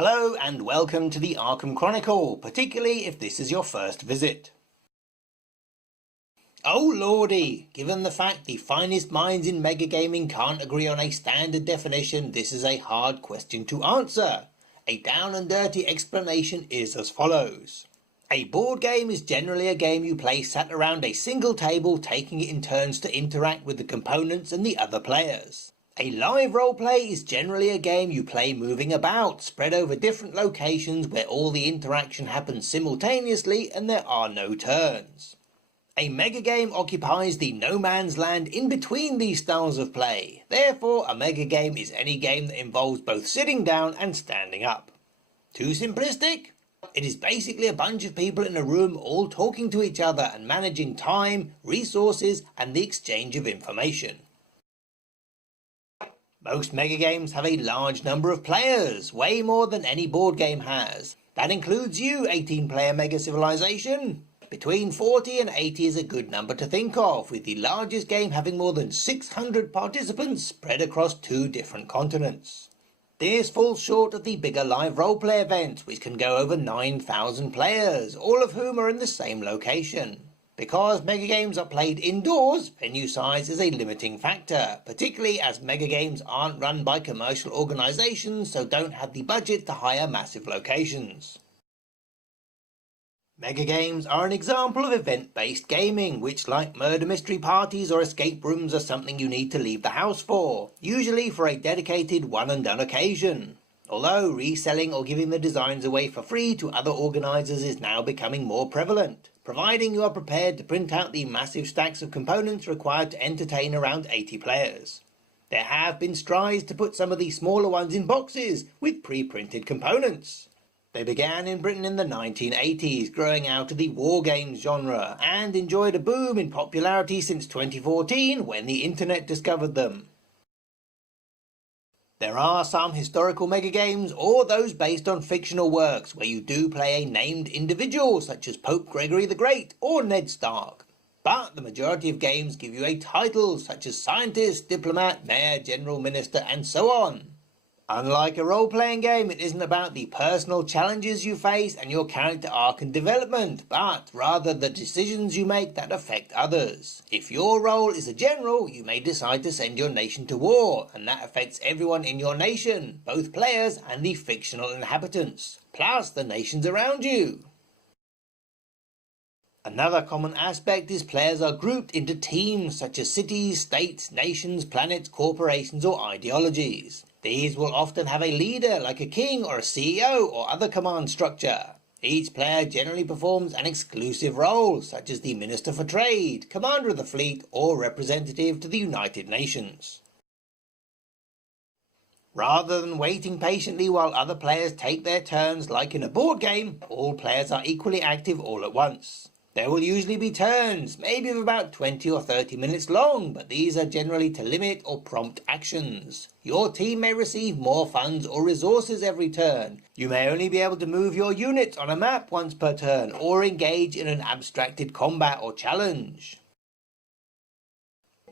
Hello and welcome to the Arkham Chronicle, particularly if this is your first visit. Oh lordy, given the fact the finest minds in Megagaming can't agree on a standard definition, this is a hard question to answer. A down and dirty explanation is as follows. A board game is generally a game you play sat around a single table, taking it in turns to interact with the components and the other players. A live roleplay is generally a game you play moving about, spread over different locations where all the interaction happens simultaneously and there are no turns. A megagame occupies the no man's land in between these styles of play. Therefore, a megagame is any game that involves both sitting down and standing up. Too simplistic? It is basically a bunch of people in a room all talking to each other and managing time, resources, and the exchange of information. Most megagames have a large number of players, way more than any board game has. That includes you, 18-player Mega Civilization. Between 40 and 80 is a good number to think of, with the largest game having more than 600 participants spread across 2 different continents. This falls short of the bigger live roleplay events, which can go over 9,000 players, all of whom are in the same location. Because megagames are played indoors, venue size is a limiting factor, particularly as megagames aren't run by commercial organisations, so don't have the budget to hire massive locations. Megagames are an example of event-based gaming, which, like murder mystery parties or escape rooms, are something you need to leave the house for, usually for a dedicated one-and-done occasion. Although reselling or giving the designs away for free to other organisers is now becoming more prevalent, providing you are prepared to print out the massive stacks of components required to entertain around 80 players. There have been strides to put some of the smaller ones in boxes with pre-printed components. They began in Britain in the 1980s, growing out of the war games genre, and enjoyed a boom in popularity since 2014 when the internet discovered them. There are some historical megagames, or those based on fictional works, where you do play a named individual such as Pope Gregory the Great or Ned Stark. But the majority of games give you a title such as Scientist, Diplomat, Mayor, General, Minister, and so on. Unlike a role-playing game, it isn't about the personal challenges you face and your character arc and development, but rather the decisions you make that affect others. If your role is a general, you may decide to send your nation to war, and that affects everyone in your nation, both players and the fictional inhabitants, plus the nations around you. Another common aspect is players are grouped into teams such as cities, states, nations, planets, corporations, or ideologies. These will often have a leader like a king or a CEO or other command structure. Each player generally performs an exclusive role, such as the Minister for Trade, Commander of the Fleet, or representative to the United Nations. Rather than waiting patiently while other players take their turns like in a board game, all players are equally active all at once. There will usually be turns, maybe of about 20 or 30 minutes long, but these are generally to limit or prompt actions. Your team may receive more funds or resources every turn. You may only be able to move your units on a map once per turn, or engage in an abstracted combat or challenge.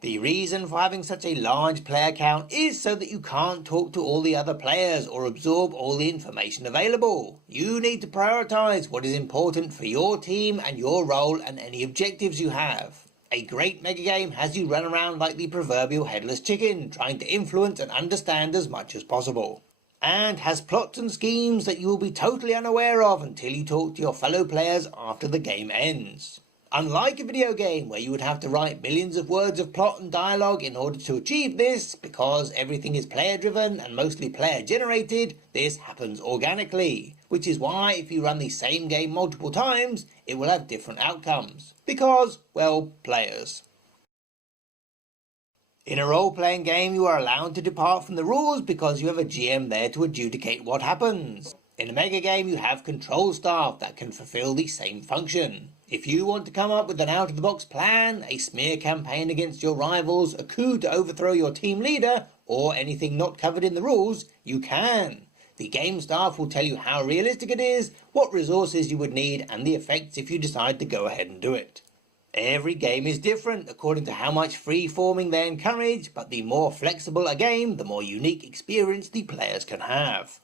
The reason for having such a large player count is so that you can't talk to all the other players or absorb all the information available. You need to prioritise what is important for your team and your role and any objectives you have. A great megagame has you run around like the proverbial headless chicken, trying to influence and understand as much as possible. And has plots and schemes that you will be totally unaware of until you talk to your fellow players after the game ends. Unlike a video game where you would have to write millions of words of plot and dialogue in order to achieve this, because everything is player driven and mostly player generated, this happens organically, which is why if you run the same game multiple times, it will have different outcomes, because, well, players. In a role-playing game you are allowed to depart from the rules because you have a GM there to adjudicate what happens. In a megagame you have control staff that can fulfill the same function. If you want to come up with an out-of-the-box plan, a smear campaign against your rivals, a coup to overthrow your team leader, or anything not covered in the rules, you can. The game staff will tell you how realistic it is, what resources you would need, and the effects if you decide to go ahead and do it. Every game is different according to how much free-forming they encourage, but the more flexible a game, the more unique experience the players can have.